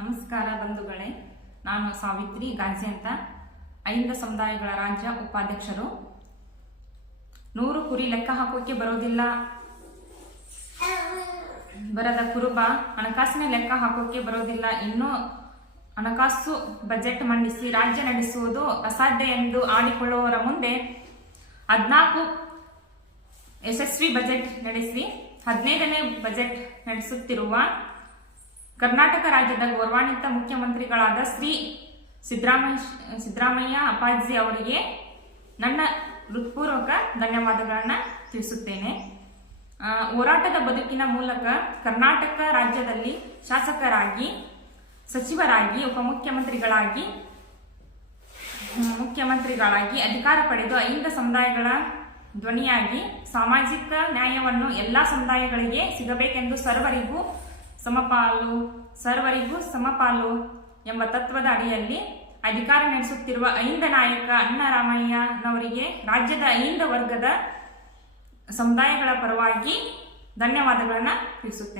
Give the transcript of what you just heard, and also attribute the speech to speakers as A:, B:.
A: ನಮಸ್ಕಾರ ಬಂಧುಗಳೇ, ನಾನು ಸಾವಿತ್ರಿ ಗಾಜಿ ಅಂತ. ಐಂದ ಸಮುದಾಯಗಳ ರಾಜ್ಯ ಉಪಾಧ್ಯಕ್ಷರು. ನೂರು ಕುರಿ ಲೆಕ್ಕ ಹಾಕೋಕೆ ಬರೋದಿಲ್ಲ. ಬರದ ಕುರುಬ ಹಣಕಾಸಿನ ಲೆಕ್ಕ ಹಾಕೋಕೆ ಬರೋದಿಲ್ಲ. ಇನ್ನೂ ಹಣಕಾಸು ಬಜೆಟ್ ಮಂಡಿಸಿ ರಾಜ್ಯ ನಡೆಸುವುದು ಅಸಾಧ್ಯ ಎಂದು ಆಡಿಕೊಳ್ಳುವವರ ಮುಂದೆ ಹದಿನಾಲ್ಕು ಯಶಸ್ವಿ ಬಜೆಟ್ ನಡೆಸಿ ಹದಿನೈದನೇ ಬಜೆಟ್ ನಡೆಸುತ್ತಿರುವ ಕರ್ನಾಟಕ ರಾಜ್ಯದ ಗೌರವಾನ್ವಿತ ಮುಖ್ಯಮಂತ್ರಿಗಳಾದ ಶ್ರೀ ಸಿದ್ದರಾಮಯ್ಯ ಸಿದ್ದರಾಮಯ್ಯ ಅಪ್ಪಾಜಿ ಅವರಿಗೆ ನನ್ನ ಹೃತ್ಪೂರ್ವಕ ಧನ್ಯವಾದಗಳನ್ನು ತಿಳಿಸುತ್ತೇನೆ. ಹೋರಾಟದ ಬದುಕಿನ ಮೂಲಕ ಕರ್ನಾಟಕ ರಾಜ್ಯದಲ್ಲಿ ಶಾಸಕರಾಗಿ, ಸಚಿವರಾಗಿ, ಉಪಮುಖ್ಯಮಂತ್ರಿಗಳಾಗಿ ಮುಖ್ಯಮಂತ್ರಿಗಳಾಗಿ, ಅಧಿಕಾರ ಪಡೆದು ಅಹಿಂದ ಸಮುದಾಯಗಳ ಧ್ವನಿಯಾಗಿ ಸಾಮಾಜಿಕ ನ್ಯಾಯವನ್ನು ಎಲ್ಲ ಸಮುದಾಯಗಳಿಗೆ ಸಿಗಬೇಕೆಂದು ಸರ್ವರಿಗೂ ಸಮಪಾಲು, ಸರ್ವರಿಗೂ ಸಮಪಾಲು ಎಂಬ ತತ್ವದ ಅಡಿಯಲ್ಲಿ ಅಧಿಕಾರ ನಡೆಸುತ್ತಿರುವ ಐಂದ ನಾಯಕ ಅಣ್ಣರಾಮಯ್ಯನವರಿಗೆ ರಾಜ್ಯದ ಐಂದ ವರ್ಗದ ಸಮುದಾಯಗಳ ಪರವಾಗಿ ಧನ್ಯವಾದಗಳನ್ನು ತಿಳಿಸುತ್ತೇನೆ.